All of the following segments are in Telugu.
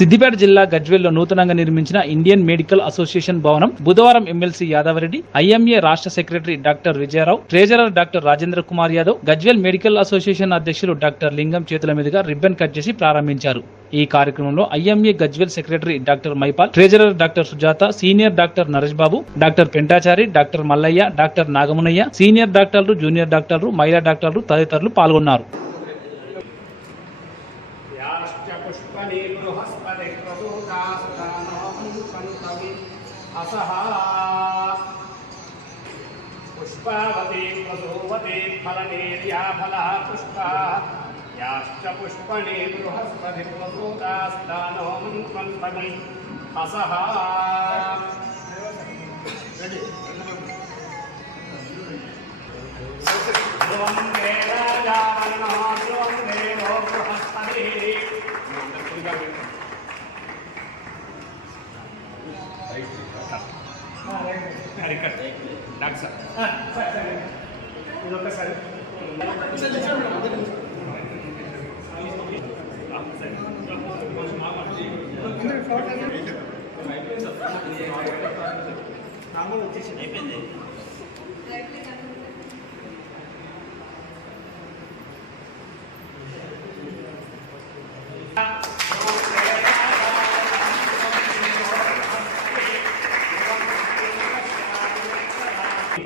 సిద్దిపేట జిల్లా గజ్వేల్లో నూతనంగా నిర్మించిన ఇండియన్ మెడికల్ అసోసియేషన్ భవనం బుధవారం ఎమ్మెల్సీ యాదవరెడ్డి ఐఎంఏ రాష్ట్ర secretary doctor Vijayarao treasurer doctor Rajendra Kumar Yadav Gajwel medical association అధ్యక్షులు డాక్టర్ లింగం చేతుల మీదుగా రిబ్బన్ కట్ చేసి ప్రారంభించారు. ఈ కార్యక్రమంలో IMA Gajwel secretary doctor Mypal treasurer doctor Sujatha senior doctor Naresh Babu doctor Pentachari doctor Mallaiah doctor Nagamunaiah senior డాక్టర్లు జూనియర్ డాక్టర్లు మహిళా డాక్టర్లు తదితరులు పాల్గొన్నారు. पुष्पने बृहस्पते प्रदूता सदानवपन्तवि असः पुष्पावती पुष्पा। याश्च पुष्पणे बृहस्पति प्रसूता स्नानोमन्त्वन्तवि असः ॐ वेदाजावर्णः అది కరెక్ట్ డాక్టర్ సార్ ఇది ఒక్కసారి రాములు వచ్చేసి అయిపోయింది Thank you.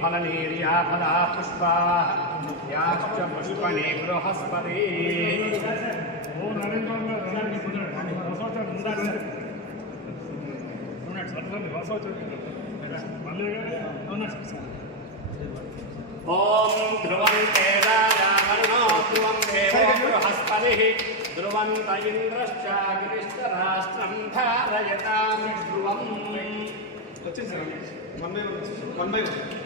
फलनीर्याफला पुष्पा याश्च पुष्पणे बृहस्पते ॐ ध्रुवं तेजाजामर्णो ध्रुवं देवो बृहस्पतिः ध्रुवन्त इन्द्रश्चाग्निश्चराष्ट्रं धारयतां ध्रुवम् వచ్చింది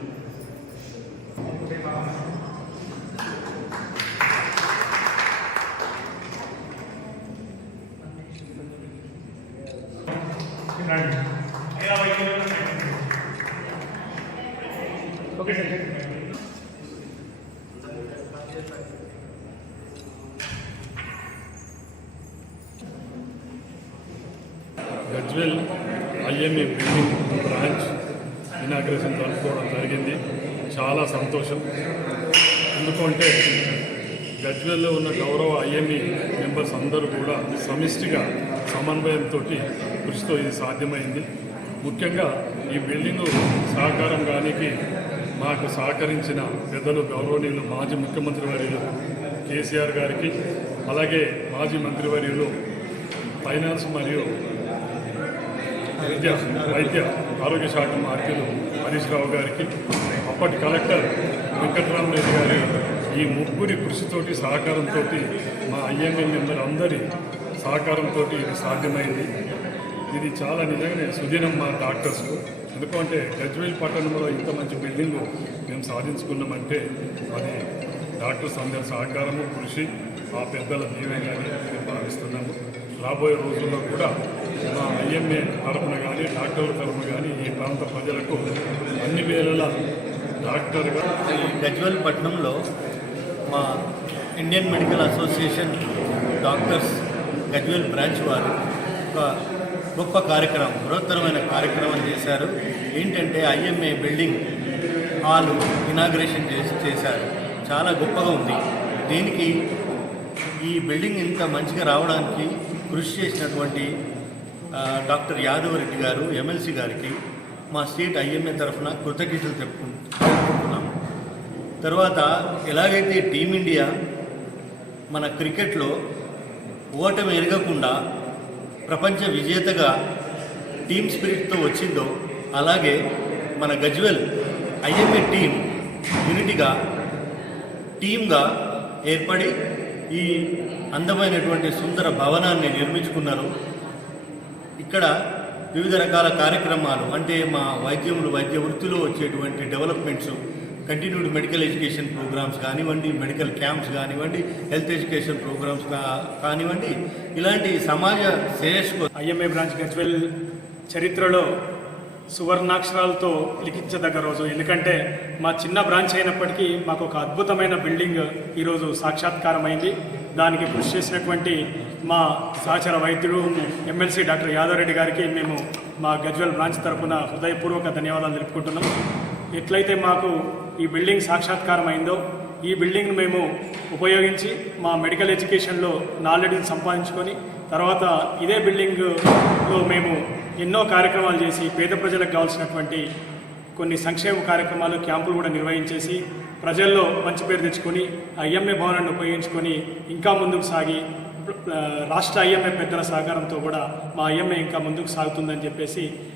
Gajwel IMA building branch inauguration కనుక్కోవడం జరిగింది. చాలా సంతోషం. ఎందుకంటే గజ్వెల్లో ఉన్న గౌరవ ఐఎంఈ మెంబర్స్ అందరూ కూడా సమిష్టిగా సమన్వయంతో కృషితో ఇది సాధ్యమైంది. ముఖ్యంగా ఈ బిల్డింగ్ సహకారం కానికి మాకు సహకరించిన పెద్దలు గౌరవనీయులు మాజీ ముఖ్యమంత్రి వర్యులు కేసీఆర్ గారికి అలాగే మాజీ మంత్రివర్యులు ఫైనాన్స్ మరియు విద్య వైద్య ఆరోగ్య శాఖ మంత్రులు హరీష్ రావు గారికి అప్పటి కలెక్టర్ వెంకటరామరెడ్డి గారి ఈ ముగ్గురి కృషితోటి సహకారంతో మా ఐఎంఎల్ మెంబర్ అందరి సహకారంతో ఇది సాధ్యమైంది. ఇది చాలా నిజంగానే సుదీనం మా డాక్టర్స్కు ఎందుకంటే గజ్వేల్ పట్టణంలో ఇంత మంచి బిల్డింగ్ మేము సాధించుకున్నామంటే అది డాక్టర్స్ అందరి సహకారము కృషి ఆ పెద్దల దీవెనని మేము భావిస్తున్నాము. రాబోయే రోజుల్లో కూడా మా ఐఎంఏ తరఫున కానీ డాక్టర్ల తరఫున కానీ ఈ ప్రాంత ప్రజలకు అన్ని వేళల డాక్టర్గా గజ్వేల్ పట్టణంలో మా Indian medical association doctors Gajwel branch వారు ఒక గొప్ప కార్యక్రమం బృహత్తరమైన కార్యక్రమం చేశారు. ఏంటంటే ఐఎంఏ బిల్డింగ్ హాల్ ఇనాగ్రేషన్ చేసి చేశారు. చాలా గొప్పగా ఉంది. దీనికి ఈ బిల్డింగ్ ఇంత మంచిగా రావడానికి కృషి చేసినటువంటి డాక్టర్ యాదవ్ రెడ్డి గారు ఎమ్మెల్సీ గారికి మా స్టేట్ ఐఎంఏ తరఫున కృతజ్ఞతలు చెప్పుకుంటున్నాం తర్వాత ఎలాగైతే టీమిండియా మన క్రికెట్లో ఓటమి ఎరగకుండా ప్రపంచ విజేతగా టీమ్ స్పిరిట్తో వచ్చిందో అలాగే మన గజ్వెల్ ఐఎంఏ టీం యూనిటీగా టీమ్గా ఏర్పడి ఈ అందమైనటువంటి సుందర భవనాన్ని నిర్మించుకున్నారు. ఇక్కడ వివిధ రకాల కార్యక్రమాలు అంటే మా వైద్యములు వైద్య వృత్తిలో వచ్చేటువంటి developments continued medical education programs కానివ్వండి మెడికల్ క్యాంప్స్ కానివ్వండి హెల్త్ ఎడ్యుకేషన్ ప్రోగ్రామ్స్ కానివ్వండి ఇలాంటి సమాజ శ్రేయస్కు ఐఎంఏ బ్రాంచ్ గజ్వెల్ చరిత్రలో సువర్ణాక్షరాలతో లిఖించదగ్గ రోజు. ఎందుకంటే మా చిన్న బ్రాంచ్ అయినప్పటికీ మాకు ఒక అద్భుతమైన బిల్డింగ్ ఈరోజు సాక్షాత్కారమైంది. దానికి కృషి చేసినటువంటి మా సహచర వైద్యుడు ఎమ్మెల్సీ డాక్టర్ యాదవ్ రెడ్డి గారికి మేము మా గజ్వెల్ బ్రాంచ్ తరఫున హృదయపూర్వక ధన్యవాదాలు తెలుపుకుంటున్నాం. ఎట్లయితే మాకు ఈ బిల్డింగ్ సాక్షాత్కారం అయిందో ఈ బిల్డింగ్ను మేము ఉపయోగించి మా మెడికల్ ఎడ్యుకేషన్లో నాలెడ్జ్ని సంపాదించుకొని తర్వాత ఇదే బిల్డింగ్లో మేము ఎన్నో కార్యక్రమాలు చేసి పేద ప్రజలకు కావాల్సినటువంటి కొన్ని సంక్షేమ కార్యక్రమాలు క్యాంపులు కూడా నిర్వహించేసి ప్రజల్లో మంచి పేరు తెచ్చుకొని ఐఎంఏ భవనాన్ని ఉపయోగించుకొని ఇంకా ముందుకు సాగి రాష్ట్ర ఐఎంఏ పెద్దల సహకారంతో కూడా మా ఐఎంఏ ఇంకా ముందుకు సాగుతుందని చెప్పేసి